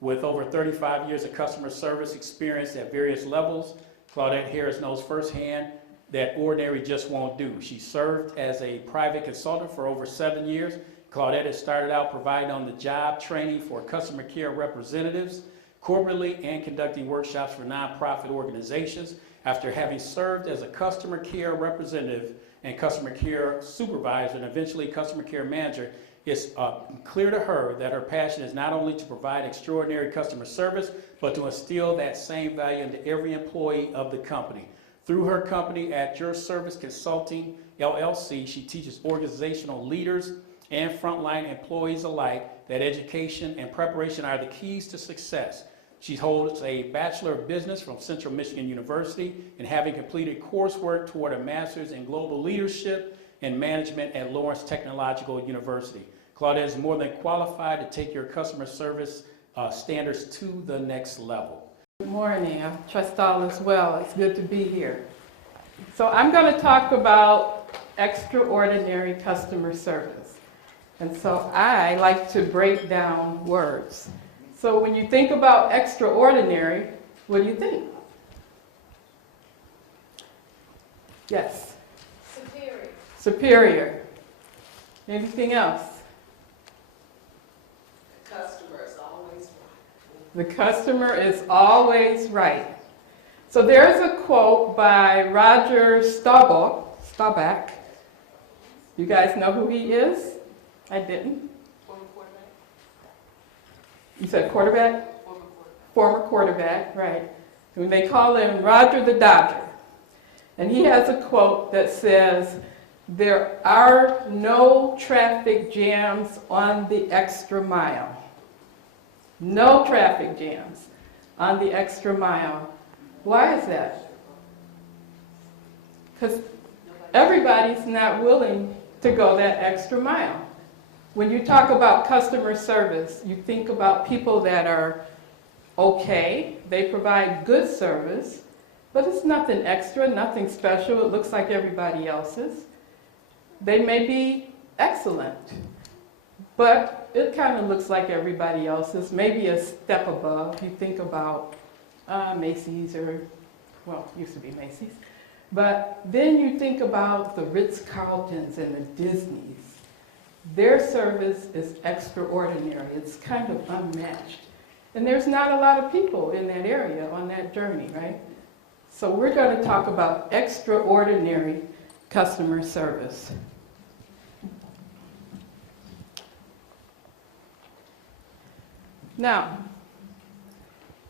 With over 35 years of customer service experience at various levels, Claudette Harris knows firsthand that ordinary just won't do. She served as a private consultant for over 7 years. Claudette has started out providing on-the-job training for customer care representatives, corporately, and conducting workshops for nonprofit organizations. After having served as a customer care representative and customer care supervisor and eventually customer care manager, it's clear to her that her passion is not only to provide extraordinary customer service, but to instill that same value into every employee of the company. Through her company, At Your Service Consulting, LLC, she teaches organizational leaders and frontline employees alike that education and preparation are the keys to success. She holds a Bachelor of Business from Central Michigan University and having completed coursework toward a Master's in Global Leadership and Management at Lawrence Technological University. Claudette is more than qualified to take your customer service standards to the next level. Good morning. I trust all is well. It's good to be here. So I'm going to talk about extraordinary customer service. And so I like to break down words. So when you think about extraordinary, what do you think? Yes? Superior. Superior. Anything else? The customer is always right. The customer is always right. So there's a quote by Roger Staubach. You guys know who he is? I didn't. Former quarterback. You said quarterback? Former quarterback. Former quarterback, right. And they call him Roger the Dodger. And he has a quote that says, "There are no traffic jams on the extra mile." No traffic jams on the extra mile. Why is that? Because everybody's not willing to go that extra mile. When you talk about customer service, you think about people that are okay, they provide good service, but it's nothing extra, nothing special. It looks like everybody else's. They may be excellent, but it kind of looks like everybody else's, maybe a step above. You think about Macy's or, well, it used to be Macy's. But then you think about the Ritz-Carltons and the Disneys. Their service is extraordinary. It's kind of unmatched. And there's not a lot of people in that area on that journey, right? So we're going to talk about extraordinary customer service. Now,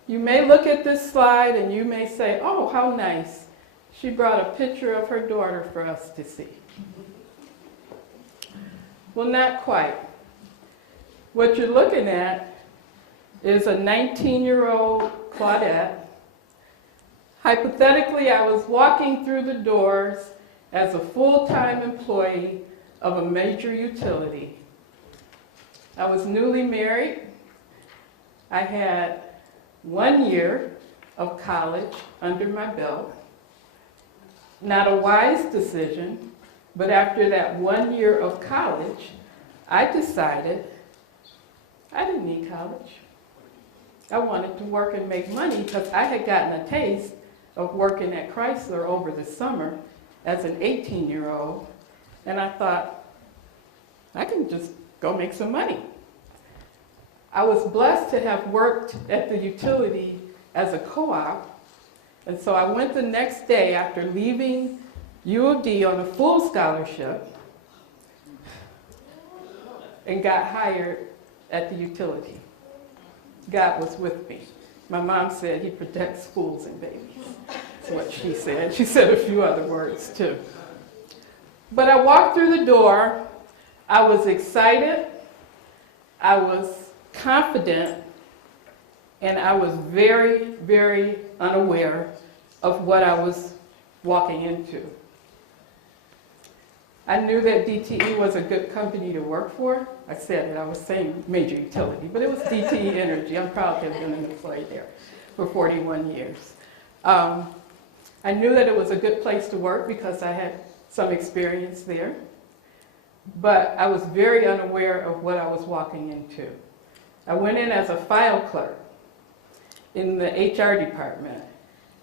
you may look at this slide and you may say, oh, how nice. She brought a picture of her daughter for us to see. Well, not quite. What you're looking at is a 19-year-old Claudette. Hypothetically, I was walking through the doors as a full-time employee of a major utility. I was newly married. I had 1 year of college under my belt. Not a wise decision. But after that 1 year of college, I decided I didn't need college. I wanted to work and make money because I had gotten a taste of working at Chrysler over the summer as an 18-year-old. And I thought, I can just go make some money. I was blessed to have worked at the utility as a co-op. And so I went the next day after leaving U of D on a full scholarship and got hired at the utility. God was with me. My mom said he protects fools and babies. That's what she said. She said a few other words too. But I walked through the door. I was excited. I was confident. And I was very, very unaware of what I was walking into. I knew that DTE was a good company to work for. I said it, I was saying major utility, but it was DTE Energy. I'm proud to have been an employee there for 41 years. I knew that it was a good place to work because I had some experience there, but I was very unaware of what I was walking into. I went in as a file clerk. in the HR department.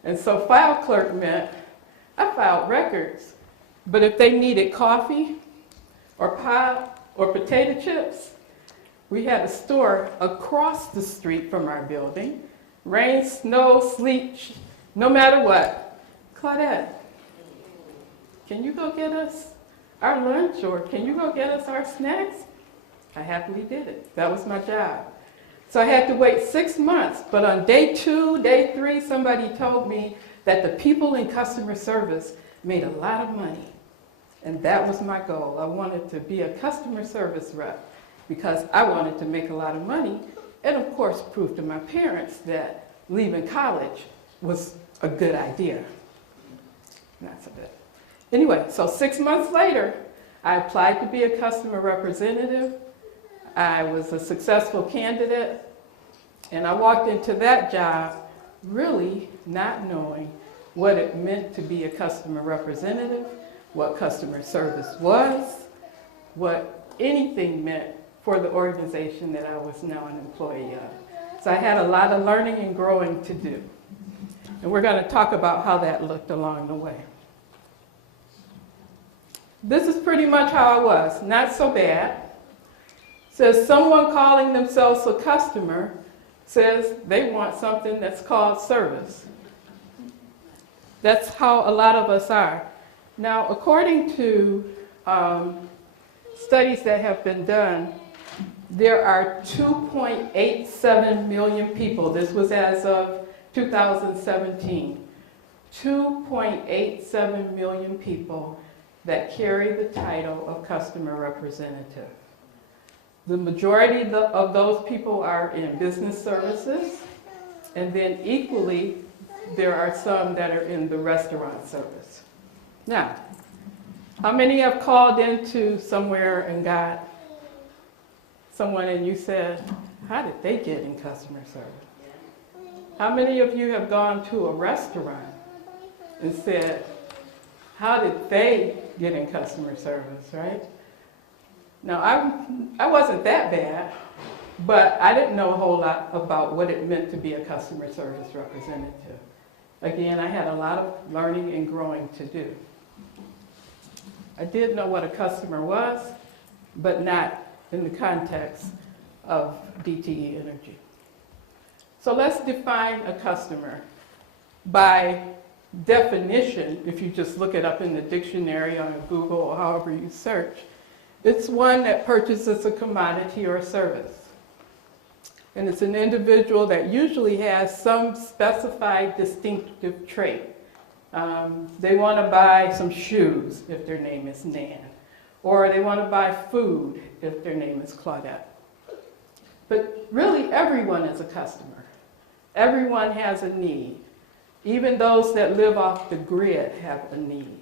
And so file clerk meant I filed records, but if they needed coffee or pie or potato chips, we had a store across the street from our building. Rain, snow, sleet, no matter what. Claudette, can you go get us our lunch, or can you go get us our snacks? I happily did it. That was my job. So I had to wait 6 months, but on day 2, day 3, somebody told me that the people in customer service made a lot of money. And that was my goal. I wanted to be a customer service rep because I wanted to make a lot of money, and of course prove to my parents that leaving college was a good idea. Not so good. Anyway, so 6 months later, I applied to be a customer representative. I was a successful candidate, and I walked into that job really not knowing what it meant to be a customer representative, what customer service was, what anything meant for the organization that I was now an employee of. So I had a lot of learning and growing to do. And we're going to talk about how that looked along the way. This is pretty much how I was, not so bad. Says someone calling themselves a customer says they want something that's called service. That's how a lot of us are. Now, according to studies that have been done, there are 2.87 million people. This was as of 2017. 2.87 million people that carry the title of customer representative. The majority of those people are in business services, and then equally, there are some that are in the restaurant service. Now, how many have called into somewhere and got someone and you said, how did they get in customer service? How many of you have gone to a restaurant and said, how did they get in customer service, right? Now, I wasn't that bad, but I didn't know a whole lot about what it meant to be a customer service representative. Again, I had a lot of learning and growing to do. I did know what a customer was, but not in the context of DTE Energy. So let's define a customer. By definition, if you just look it up in the dictionary on Google or however you search, it's one that purchases a commodity or a service. And it's an individual that usually has some specified distinctive trait. They want to buy some shoes if their name is Nan, or they want to buy food if their name is Claudette. But really, everyone is a customer. Everyone has a need. Even those that live off the grid have a need.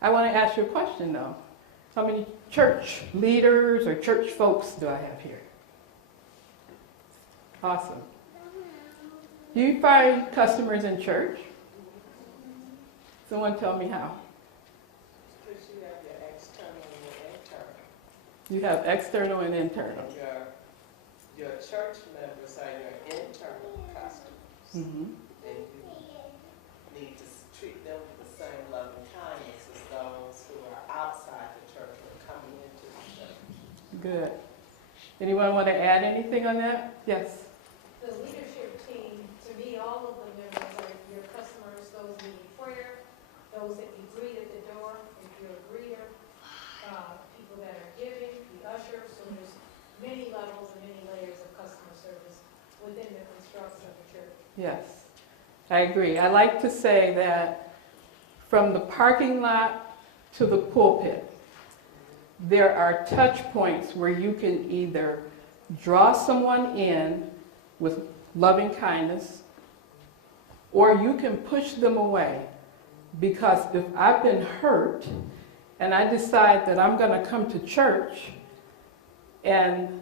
I want to ask you a question, though. How many church leaders or church folks do I have here? Awesome. Do you find customers in church? Someone tell me how. Because you have your external and your internal. You have external and internal. Your church members are your internal customers. Mm-hmm. And you need to treat them with the same loving kindness as those who are outside the church or coming into the church. Good. Anyone want to add anything on that? Yes. The leadership team, to me, all of the members are your customers, those needing prayer, those that you greet at the door, if you're a greeter, people that are giving, the ushers, so there's many levels and many layers of customer service within the construction of the church. Yes, I agree. I like to say that from the parking lot to the pulpit, there are touch points where you can either draw someone in with loving kindness, or you can push them away. Because if I've been hurt and I decide that I'm going to come to church, and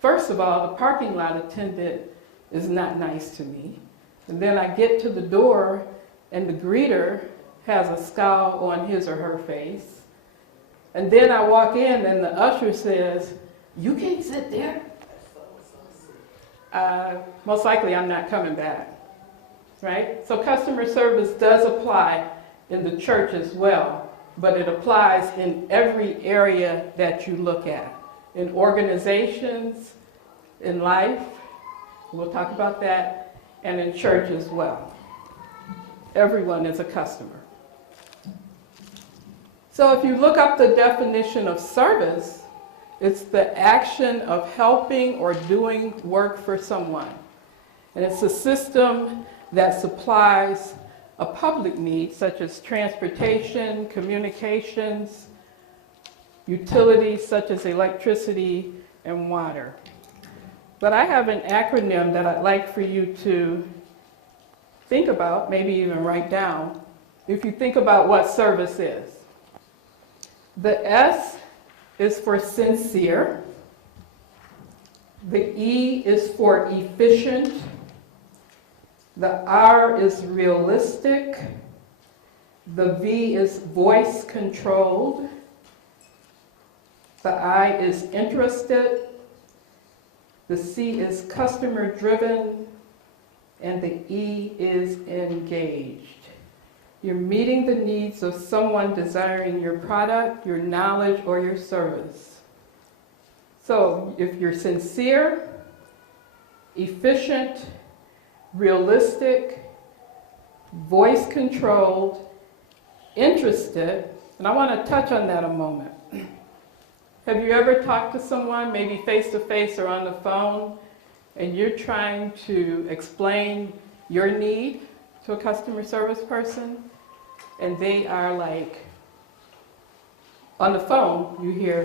first of all, the parking lot attendant is not nice to me, and then I get to the door and the greeter has a scowl on his or her face, and then I walk in and the usher says, "You can't sit there." most likely I'm not coming back, right? So customer service does apply in the church as well, but it applies in every area that you look at. In organizations, in life, we'll talk about that, and in church as well. Everyone is a customer. So if you look up the definition of service, it's the action of helping or doing work for someone. And it's a system that supplies a public need, such as transportation, communications, utilities such as electricity and water. But I have an acronym that I'd like for you to think about, maybe even write down, if you think about what service is. The S is for sincere. The E is for efficient. The R is realistic. The V is voice controlled. The I is interested. The C is customer driven. And the E is engaged. You're meeting the needs of someone desiring your product, your knowledge, or your service. So if you're sincere, efficient, realistic, voice controlled, interested, and I want to touch on that a moment. Have you ever talked to someone, maybe face to face or on the phone, and you're trying to explain your need to a customer service person, and they are like, on the phone, you hear,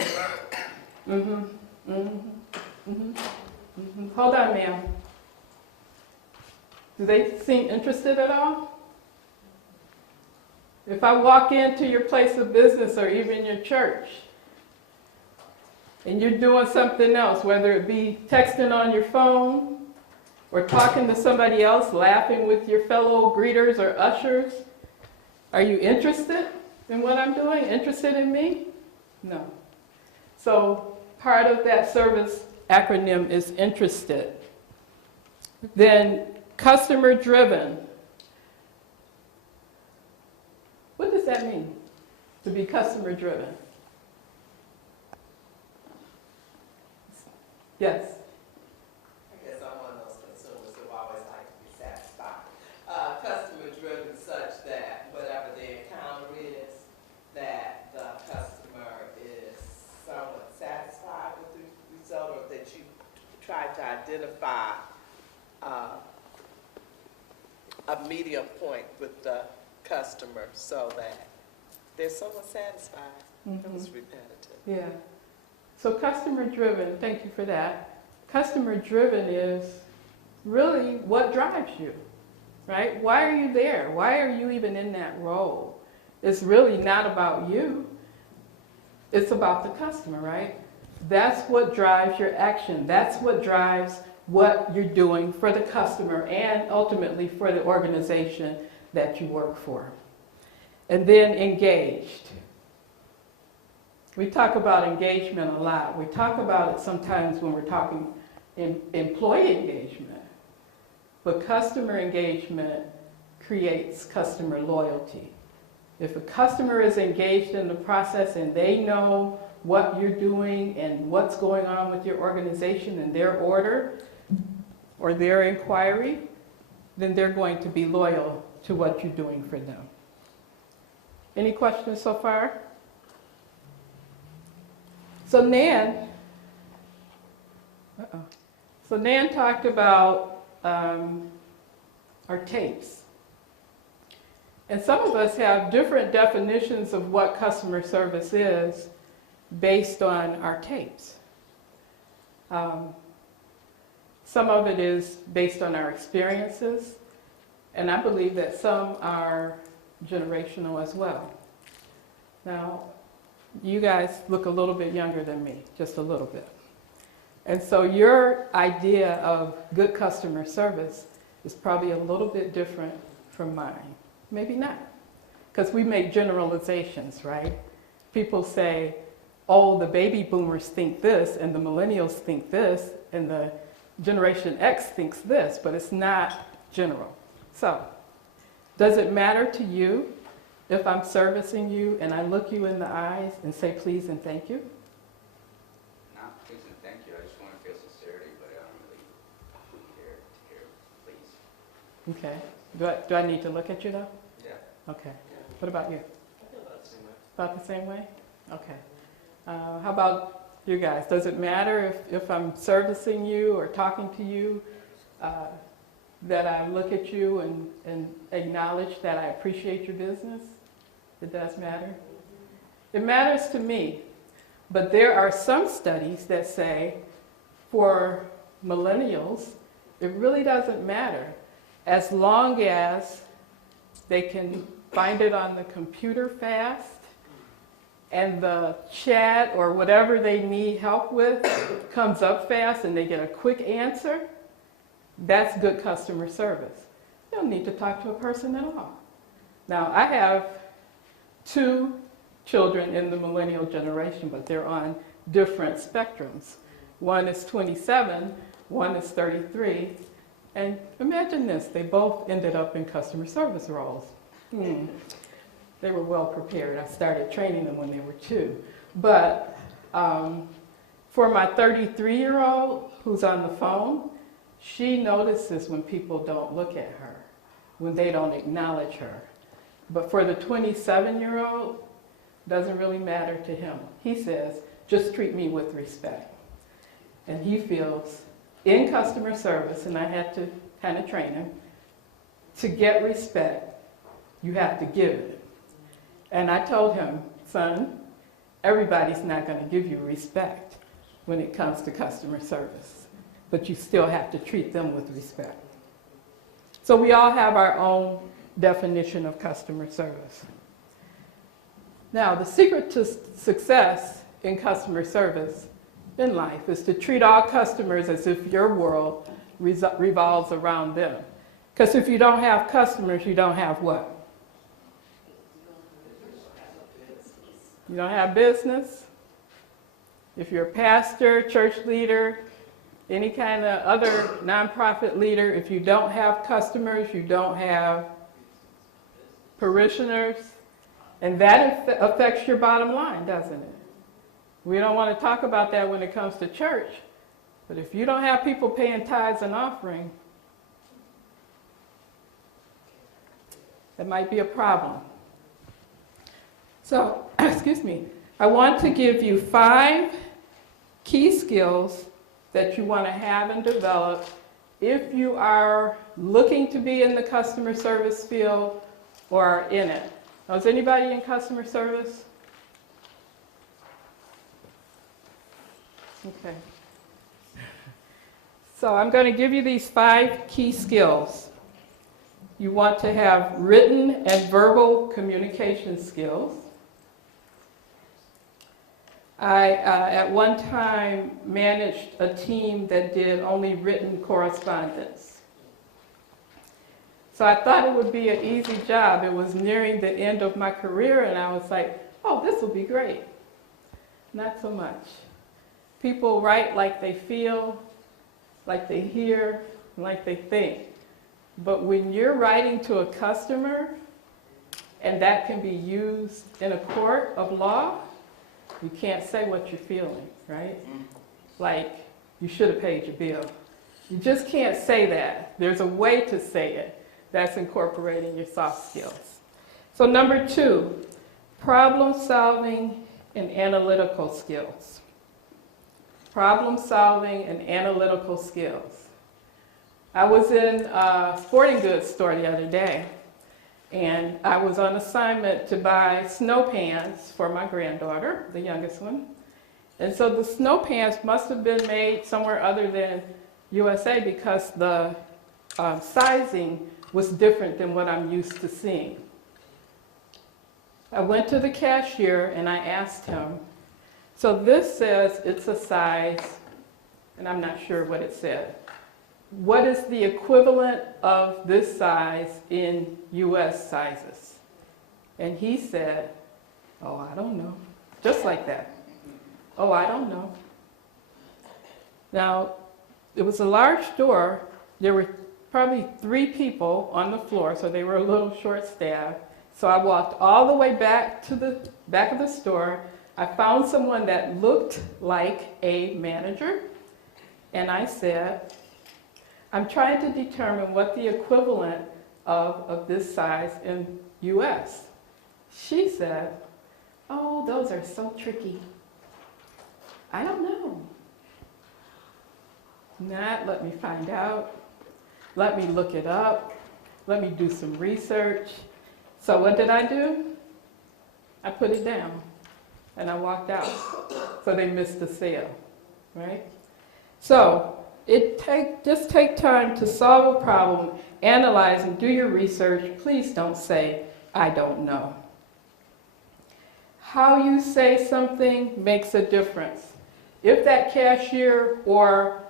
hold on, ma'am. Do they seem interested at all? If I walk into your place of business or even your church, and you're doing something else, whether it be texting on your phone, or talking to somebody else, laughing with your fellow greeters or ushers, are you interested in what I'm doing? Interested in me? No. So part of that service acronym is interested. Then customer driven. What does that mean, to be customer driven? Yes? I guess I'm one of those consumers who always like to be satisfied. Customer driven such that whatever the encounter is, that the customer is somewhat satisfied with the result, or that you try to identify a medium point with the customer so that they're somewhat satisfied. It was repetitive. Yeah. So customer driven, thank you for that. Customer driven is really what drives you, right? Why are you there? Why are you even in that role? It's really not about you. It's about the customer, right? That's what drives your action. That's what drives what you're doing for the customer and ultimately for the organization that you work for. And then engaged. We talk about engagement a lot. We talk about it sometimes when we're talking employee engagement. But customer engagement creates customer loyalty. If a customer is engaged in the process and they know what you're doing and what's going on with your organization and their order or their inquiry, then they're going to be loyal to what you're doing for them. Any questions so far? So Nan talked about our tapes. And some of us have different definitions of what customer service is based on our tapes. Some of it is based on our experiences, and I believe that some are generational as well. Now, you guys look a little bit younger than me, just a little bit. And so your idea of good customer service is probably a little bit different from mine. Maybe not, because we make generalizations, right? People say, oh, the baby boomers think this, and the millennials think this, and the Generation X thinks this, but it's not general. So, does it matter to you if I'm servicing you and I look you in the eyes and say please and thank you? Not please and thank you. I just want to feel sincerity, but I don't really care to hear please. Okay. Do I need to look at you though? Yeah. Okay. What about you? I feel about the same way. About the same way? Okay. How about you guys? Does it matter if I'm servicing you or talking to you that I look at you and acknowledge that I appreciate your business? It does matter. It matters to me, but there are some studies that say for millennials, it really doesn't matter as long as they can find it on the computer fast and the chat or whatever they need help with comes up fast and they get a quick answer. That's good customer service. You don't need to talk to a person at all. Now, I have 2 children in the millennial generation, but they're on different spectrums. One is 27, one is 33, and imagine this, they both ended up in customer service roles. They were well prepared. I started training them when they were 2. But for my 33-year-old who's on the phone, she notices when people don't look at her, when they don't acknowledge her. But for the 27-year-old, doesn't really matter to him. He says, just treat me with respect. And he feels in customer service, and I had to kind of train him, to get respect, you have to give it. And I told him, son, everybody's not going to give you respect when it comes to customer service, but you still have to treat them with respect. So we all have our own definition of customer service. Now, the secret to success in customer service in life is to treat all customers as if your world revolves around them. Because if you don't have customers, you don't have what? You don't have business. If you're a pastor, church leader, any kind of other nonprofit leader, if you don't have customers, you don't have parishioners, and that affects your bottom line, doesn't it? We don't want to talk about that when it comes to church, but if you don't have people paying tithes and offering, that might be a problem. So, excuse me, I want to give you 5 key skills that you want to have and develop if you are looking to be in the customer service field or are in it. Now, is anybody in customer service? Okay. So I'm going to give you these 5 key skills. You want to have written and verbal communication skills. I, at one time, managed a team that did only written correspondence. So I thought it would be an easy job. It was nearing the end of my career, and I was like, oh, this will be great. Not so much. People write like they feel, like they hear, like they think. But when you're writing to a customer, and that can be used in a court of law, you can't say what you're feeling, right? Like, you should have paid your bill. You just can't say that. There's a way to say it that's incorporating your soft skills. So number 2, problem solving and analytical skills. Problem solving and analytical skills. I was in a sporting goods store the other day, and I was on assignment to buy snow pants for my granddaughter, the youngest one. And so the snow pants must have been made somewhere other than USA because the sizing was different than what I'm used to seeing. I went to the cashier and I asked him, so this says it's a size, and I'm not sure what it said. What is the equivalent of this size in US sizes? And he said, oh, I don't know. Just like that. Oh, I don't know. Now, it was a large store. There were probably 3 people on the floor, so they were a little short-staffed. So I walked all the way back to the back of the store. I found someone that looked like a manager, and I said, I'm trying to determine what the equivalent of this size in US. She said, oh, those are so tricky. I don't know. Not let me find out. Let me look it up. Let me do some research. So what did I do? I put it down and I walked out. So they missed the sale, right? So just take time to solve a problem, analyze and do your research. Please don't say, I don't know. How you say something makes a difference. If that cashier or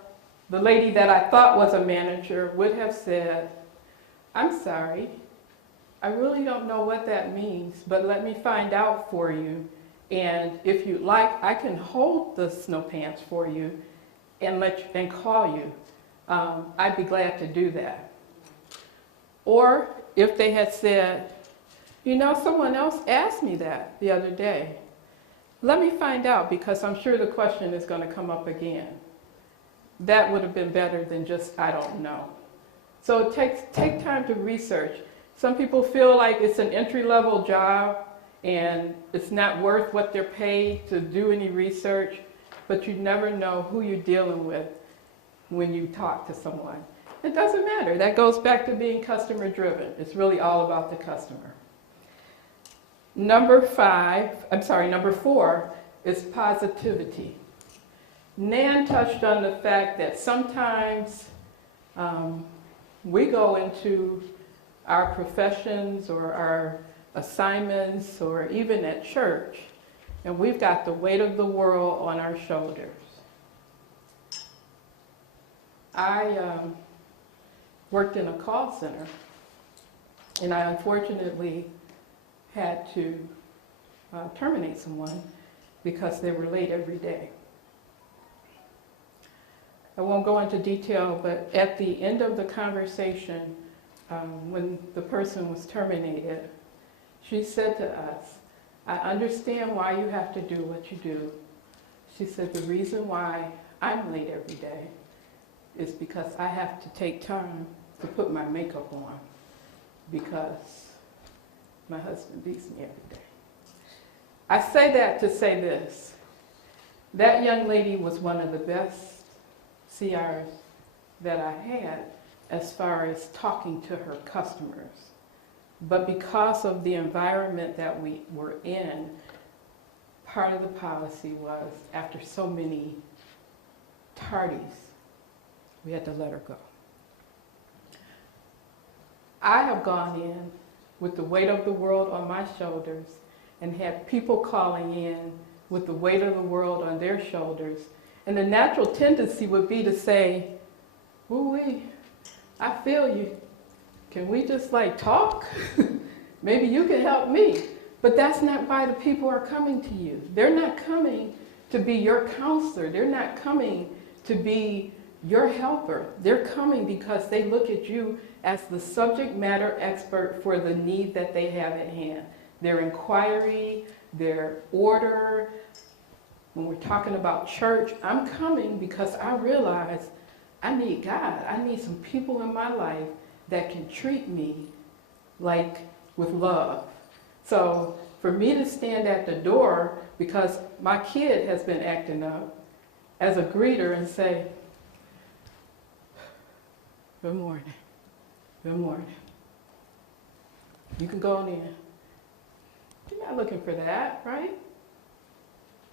the lady that I thought was a manager would have said, I'm sorry, I really don't know what that means, but let me find out for you. And if you'd like, I can hold the snow pants for you and call you. I'd be glad to do that. Or if they had said, you know, someone else asked me that the other day. Let me find out because I'm sure the question is going to come up again. That would have been better than just, I don't know. So take time to research. Some people feel like it's an entry-level job and it's not worth what they're paid to do any research, but you never know who you're dealing with when you talk to someone. It doesn't matter. That goes back to being customer-driven. It's really all about the customer. Number 4 is positivity. Nan touched on the fact that sometimes we go into our professions or our assignments or even at church, and we've got the weight of the world on our shoulders. I worked in a call center, and I unfortunately had to terminate someone because they were late every day. I won't go into detail, but at the end of the conversation, when the person was terminated, she said to us, I understand why you have to do what you do. She said, the reason why I'm late every day is because I have to take time to put my makeup on because my husband beats me every day. I say that to say this. That young lady was one of the best CRs that I had as far as talking to her customers. But because of the environment that we were in, part of the policy was after so many tardies, we had to let her go. I have gone in with the weight of the world on my shoulders and had people calling in with the weight of the world on their shoulders. And the natural tendency would be to say, ooh-wee, I feel you. Can we just like talk? Maybe you can help me. But that's not why the people are coming to you. They're not coming to be your counselor. They're not coming to be your helper. They're coming because they look at you as the subject matter expert for the need that they have at hand. Their inquiry, their order. When we're talking about church, I'm coming because I realize I need God. I need some people in my life that can treat me like with love. So for me to stand at the door because my kid has been acting up as a greeter and say, good morning, good morning. You can go on in. You're not looking for that, right?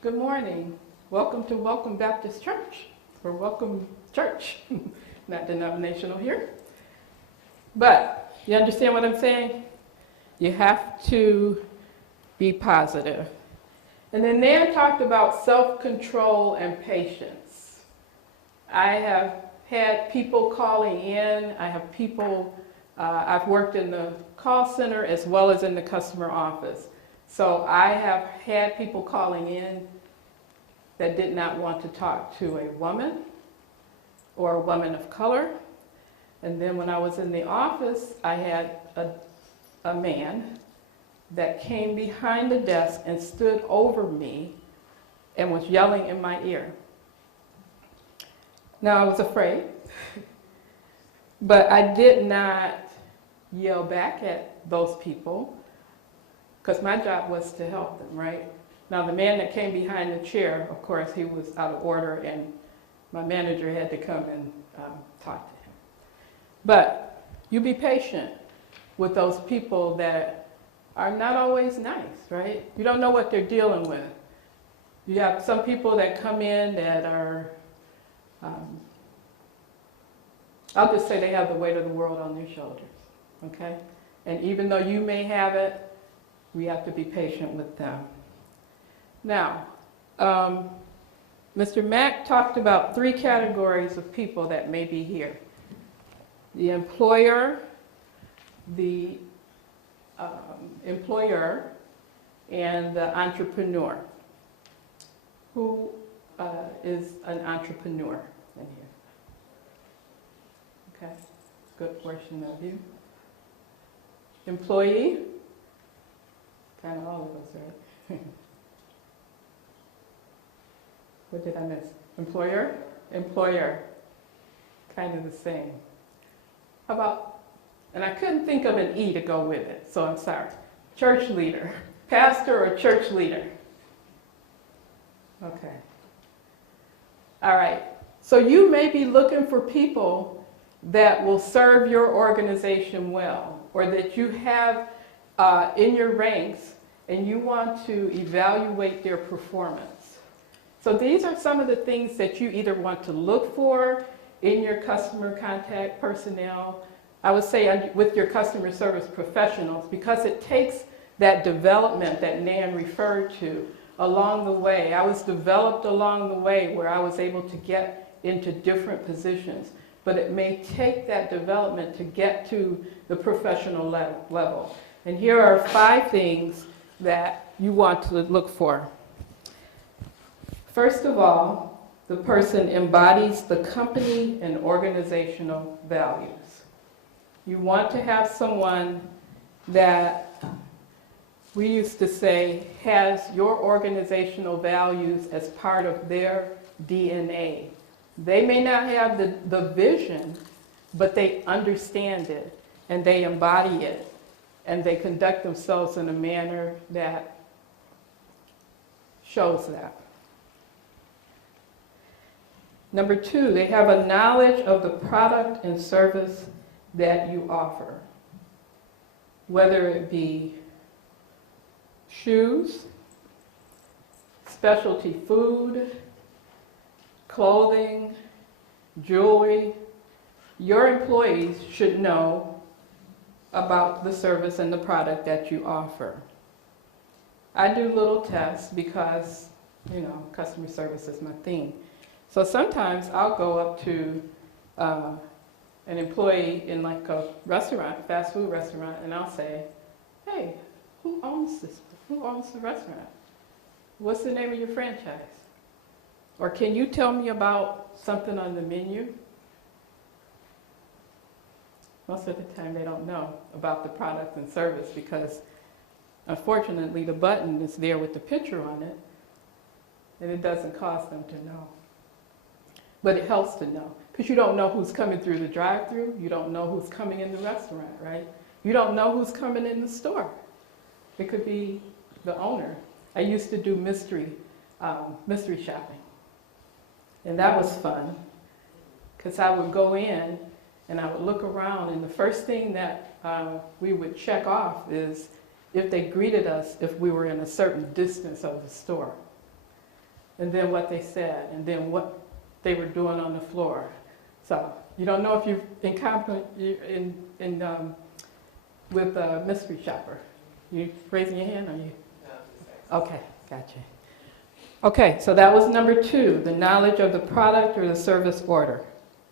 Good morning. Welcome to Welcome Baptist Church, or Welcome Church. Not denominational here. But you understand what I'm saying? You have to be positive. And then Nan talked about self-control and patience. I have had people calling in. I have people, I've worked in the call center as well as in the customer office. So I have had people calling in that did not want to talk to a woman or a woman of color. And then when I was in the office, I had a man that came behind the desk and stood over me and was yelling in my ear. Now, I was afraid, but I did not yell back at those people because my job was to help them, right? Now, the man that came behind the chair, of course, he was out of order, and my manager had to come and talk to him. But you be patient with those people that are not always nice, right? You don't know what they're dealing with. You have some people that come in that are, I'll just say they have the weight of the world on their shoulders, okay? And even though you may have it, we have to be patient with them. Now, Mr. Mack talked about 3 categories of people that may be here. The employer, the employer, and the entrepreneur. Who is an entrepreneur in here? Okay, good portion of you. Employee? Kind of all of us, right? What did I miss? Employer? Employer. Kind of the same. How about, and I couldn't think of an E to go with it, so I'm sorry. Church leader. Pastor or church leader? Okay. All right. So you may be looking for people that will serve your organization well, or that you have in your ranks and you want to evaluate their performance. So these are some of the things that you either want to look for in your customer contact personnel, I would say with your customer service professionals, because it takes that development that Nan referred to along the way. I was developed along the way where I was able to get into different positions, but it may take that development to get to the professional level. And here are 5 things that you want to look for. First of all, the person embodies the company and organizational values. You want to have someone that, we used to say, has your organizational values as part of their DNA. They may not have the vision, but they understand it, and they embody it, and they conduct themselves in a manner that shows that. Number 2, they have a knowledge of the product and service that you offer, whether it be shoes, specialty food, clothing, jewelry. Your employees should know about the service and the product that you offer. I do little tests because, you know, customer service is my thing. So sometimes I'll go up to an employee in like a restaurant, fast food restaurant, and I'll say, hey, who owns this? Who owns the restaurant? What's the name of your franchise? Or can you tell me about something on the menu? Most of the time they don't know about the product and service because unfortunately the button is there with the picture on it and it doesn't cause them to know. But it helps to know because you don't know who's coming through the drive-thru, you don't know who's coming in the restaurant, right? You don't know who's coming in the store. It could be the owner. I used to do mystery shopping. And that was fun because I would go in and I would look around and the first thing that we would check off is if they greeted us if we were in a certain distance of the store. And then what they said and then what they were doing on the floor. So you don't know if you've encountered with a mystery shopper. You raising your hand or you? No, Okay, gotcha. Okay, so that was number 2, the knowledge of the product or the service order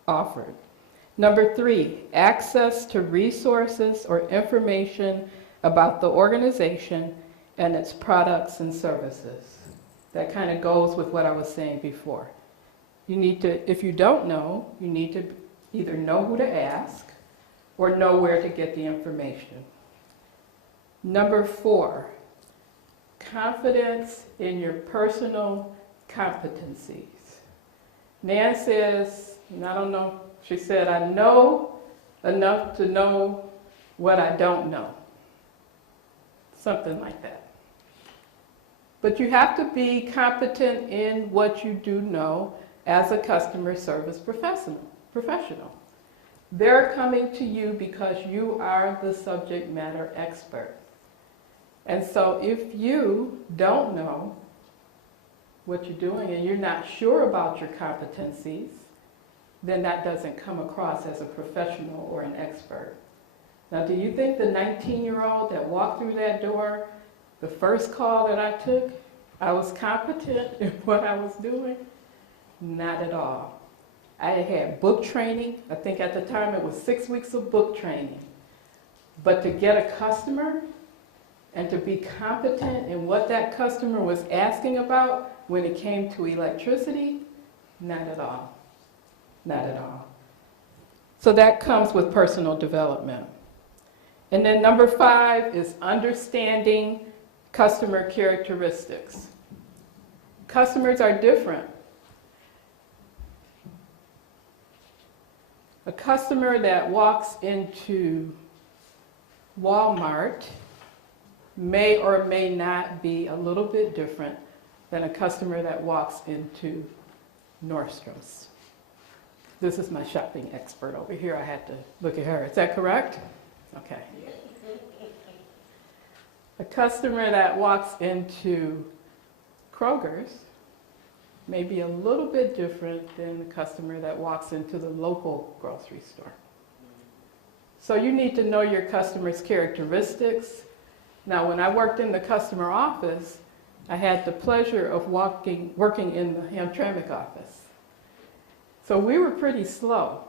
offered. Number 3, access to resources or information about the organization and its products and services. That kind of goes with what I was saying before. You need to, if you don't know, you need to either know who to ask or know where to get the information. Number 4, confidence in your personal competencies. Nan says, and I don't know, she said, I know enough to know what I don't know. Something like that. But you have to be competent in what you do know as a customer service professional. They're coming to you because you are the subject matter expert. And so if you don't know what you're doing and you're not sure about your competencies, then that doesn't come across as a professional or an expert. Now, do you think the 19-year-old that walked through that door, the first call that I took, I was competent in what I was doing? Not at all. I had book training. I think at the time it was 6 weeks of book training. But to get a customer and to be competent in what that customer was asking about when it came to electricity, not at all. Not at all. So that comes with personal development. And then number 5 is understanding customer characteristics. Customers are different. A customer that walks into Walmart may or may not be a little bit different than a customer that walks into Nordstrom's. This is my shopping expert over here. I had to look at her. Is that correct? Okay. A customer that walks into Kroger's may be a little bit different than the customer that walks into the local grocery store. So you need to know your customer's characteristics. Now, when I worked in the customer office, I had the pleasure of working in the Hamtramck office. So we were pretty slow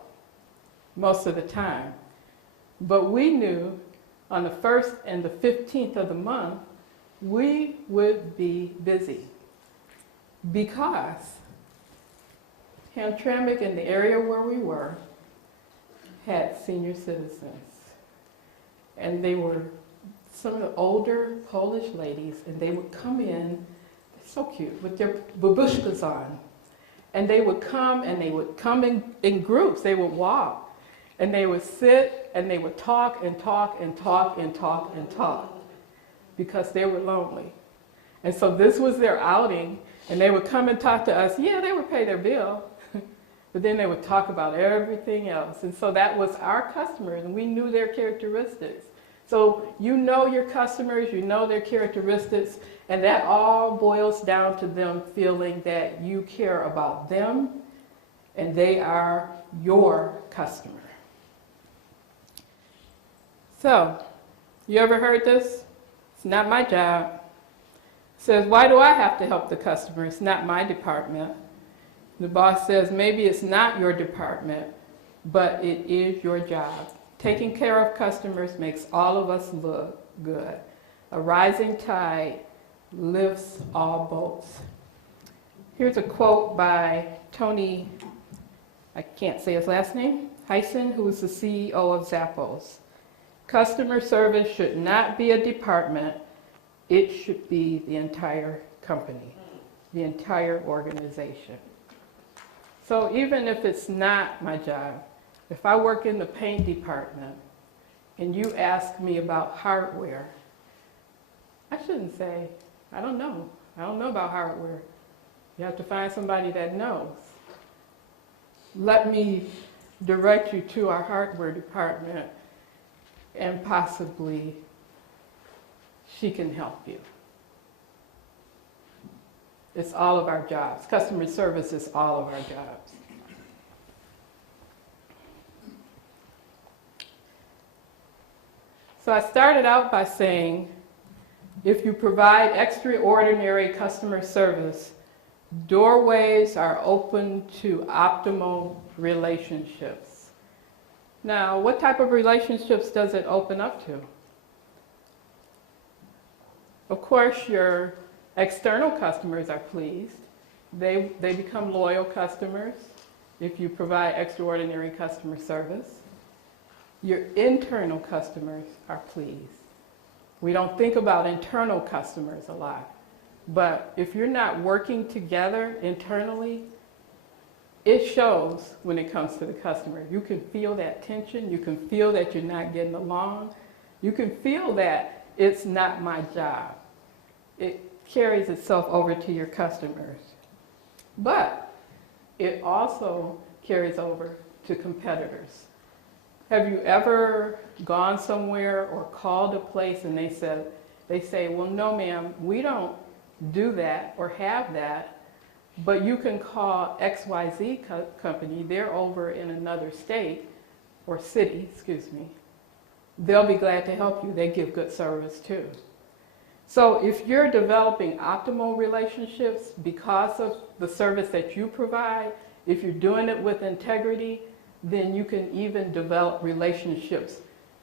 most of the time. But we knew on the 1st and the 15th of the month, we would be busy because Hamtramck in the area where we were had senior citizens. And they were some of the older Polish ladies, and they would come in, so cute, with their babushkas on. And they would come in groups. They would walk, and they would sit, and they would talk and talk and talk and talk and talk because they were lonely. And so this was their outing, and they would come and talk to us. Yeah, they would pay their bill, but then they would talk about everything else. And so that was our customers, and we knew their characteristics. So you know your customers, you know their characteristics, and that all boils down to them feeling that you care about them and they are your customer. So, you ever heard this? It's not my job. It says, why do I have to help the customer? It's not my department. The boss says, maybe it's not your department, but it is your job. Taking care of customers makes all of us look good. A rising tide lifts all boats. Here's a quote by Tony, I can't say his last name, Hyson, who is the CEO of Zappos. Customer service should not be a department, it should be the entire company, the entire organization. So even if it's not my job, if I work in the paint department and you ask me about hardware, I shouldn't say, I don't know. I don't know about hardware. You have to find somebody that knows. Let me direct you to our hardware department and possibly she can help you. It's all of our jobs. Customer service is all of our jobs. So I started out by saying, if you provide extraordinary customer service, doorways are open to optimal relationships. Now, what type of relationships does it open up to? Of course, your external customers are pleased. They become loyal customers if you provide extraordinary customer service. Your internal customers are pleased. We don't think about internal customers a lot, but if you're not working together internally, it shows when it comes to the customer. You can feel that tension. You can feel that you're not getting along. You can feel that it's not my job. It carries itself over to your customers. But it also carries over to competitors. Have you ever gone somewhere or called a place and they say, well, no, ma'am, we don't do that or have that, but you can call XYZ company, they're over in another state or city, excuse me. They'll be glad to help you. They give good service too. So if you're developing optimal relationships because of the service that you provide, if you're doing it with integrity, then you can even develop relationships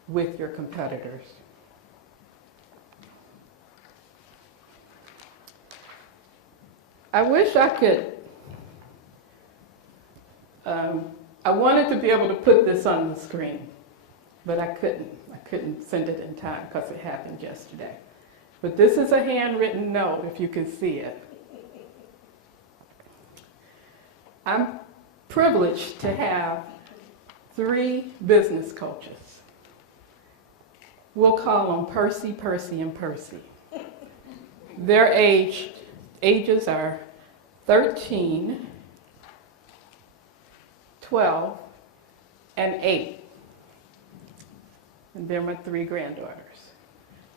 with your competitors. I wish I could, I wanted to be able to put this on the screen, but I couldn't. I couldn't send it in time because it happened yesterday. But this is a handwritten note, if you can see it. I'm privileged to have 3 business coaches. We'll call them Percy, Percy, and Percy. Their ages are 13, 12, and 8. And they're my 3 granddaughters.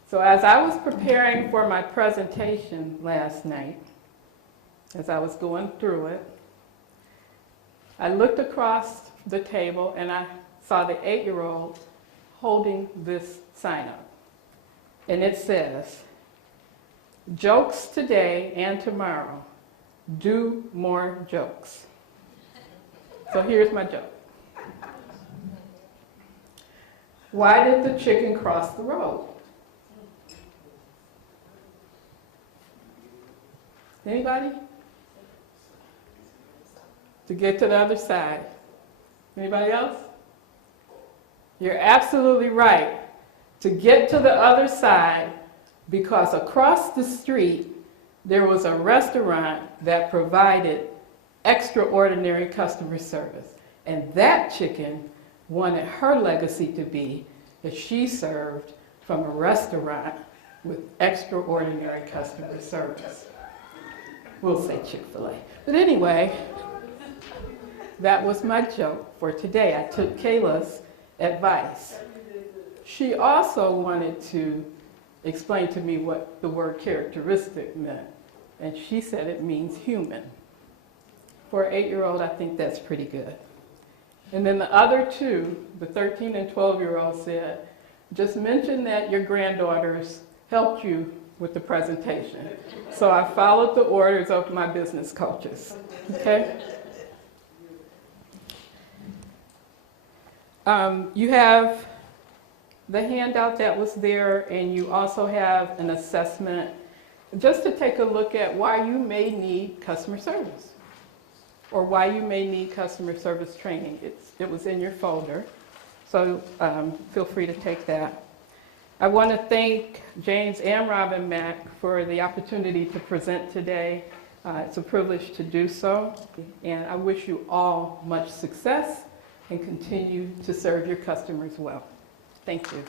So as I was preparing for my presentation last night, as I was going through it, I looked across the table and I saw the 8-year-old holding this sign up. And it says, "Jokes today and tomorrow. Do more jokes." So here's my joke. Why did the chicken cross the road? Anybody? To get to the other side. Anybody else? You're absolutely right. To get to the other side, because across the street there was a restaurant that provided extraordinary customer service. And that chicken wanted her legacy to be that she served from a restaurant with extraordinary customer service. We'll say Chick-fil-A. But anyway, that was my joke for today. I took Kayla's advice. She also wanted to explain to me what the word characteristic meant. And she said it means human. For an 8-year-old, I think that's pretty good. And then the other 2, the 13 and 12-year-old said, just mention that your granddaughters helped you with the presentation. So I followed the orders of my business coaches, okay? You have the handout that was there, and you also have an assessment just to take a look at why you may need customer service or why you may need customer service training. It was in your folder, so feel free to take that. I want to thank James and Robin Mack for the opportunity to present today. It's a privilege to do so, and I wish you all much success and continue to serve your customers well. Thank you.